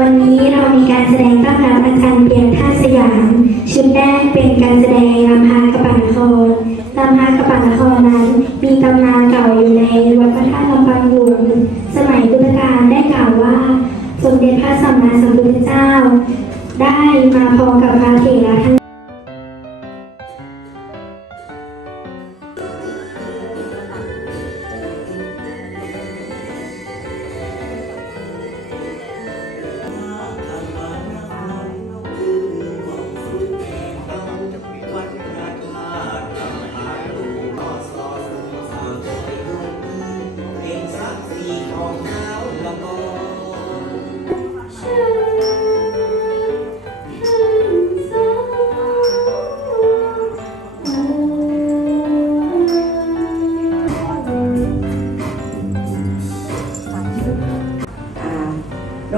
วันนี้เรามีการแสดงต้อนรับอาจารย์เปียท่าสยาม ชุดแรกเป็นการแสดงลำพากระปันนครลำพากระปันนครนั้น มีตำนานเก่าอยู่ในวัดพระธาตุลำปางหลวงสมัยพุทธกาลได้กล่าวว่า สมเด็จพระสัมมาสัมพุทธเจ้า ได้มาพร้อมกับพระเถระทั้ง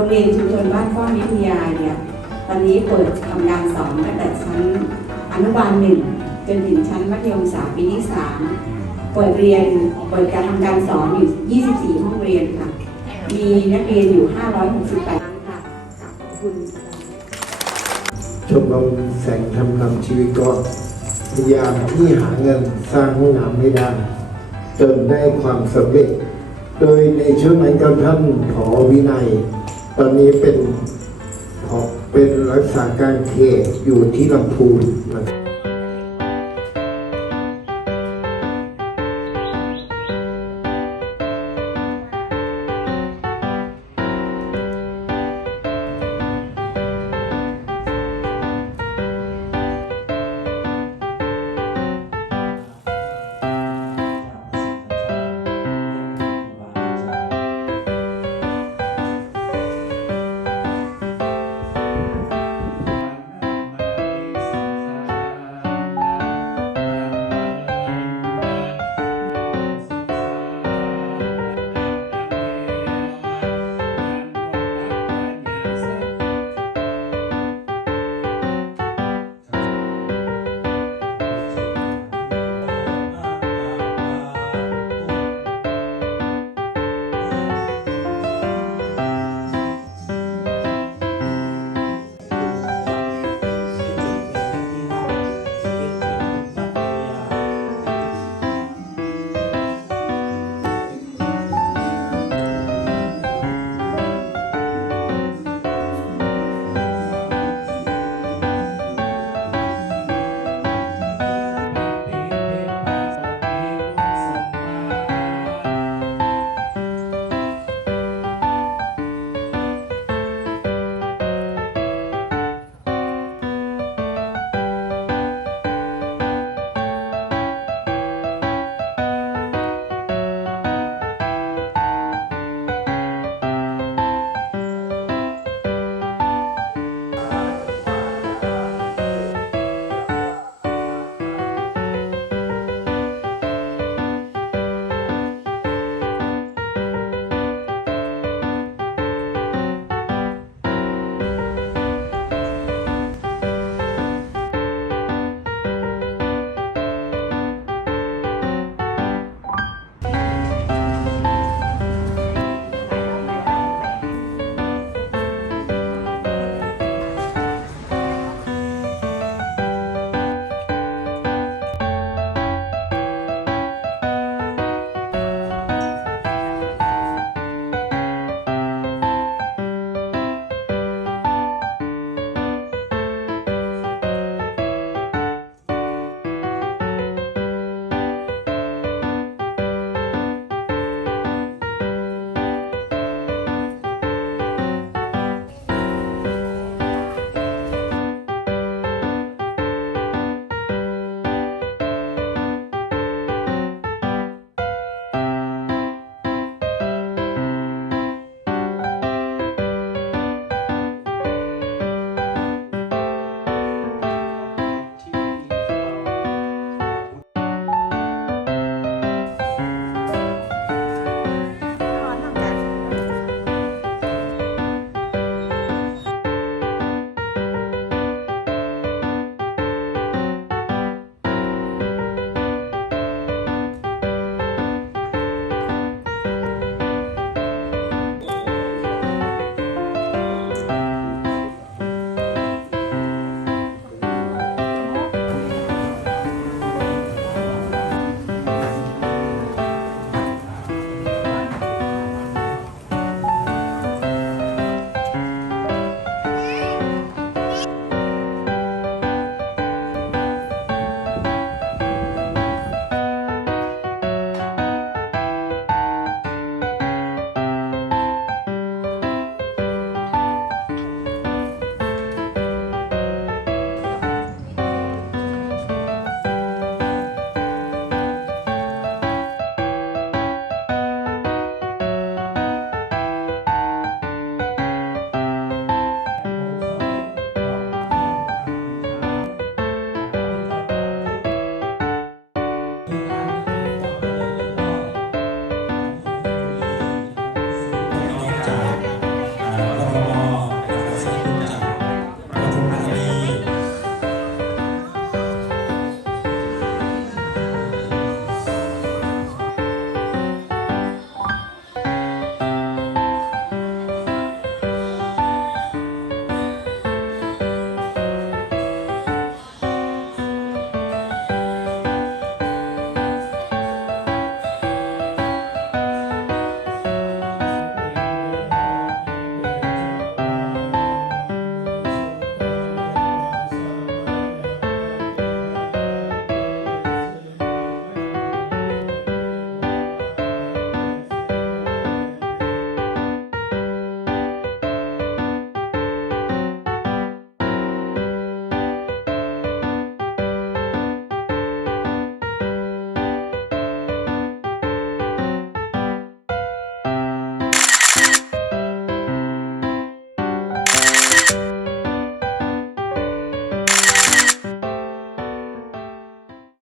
เรียนชุมชนบ้านฟ้อนวิทยาเนี่ยตอนนี้เปิดทำการสอนตั้งแต่ชั้นอนุบาลหนึ่งจนถึงชั้นมัธยมศึกษาปีที่สามเปิดเรียนเปิดการทำการสอนอยู่ 24 ห้องเรียนค่ะ มีนักเรียนอยู่ 568ท่านค่ะขอบคุณชมรมแสงทำนำชีวิตก็พยายามที่หาเงินสร้างห้องน้ำให้ได้จนได้ความสำเร็จ โดยในช่วงนั้นก็ท่านผอวินัย ตอนนี้เป็นผอเป็นรักษาการเขตอยู่ที่ลำพูนนะครับ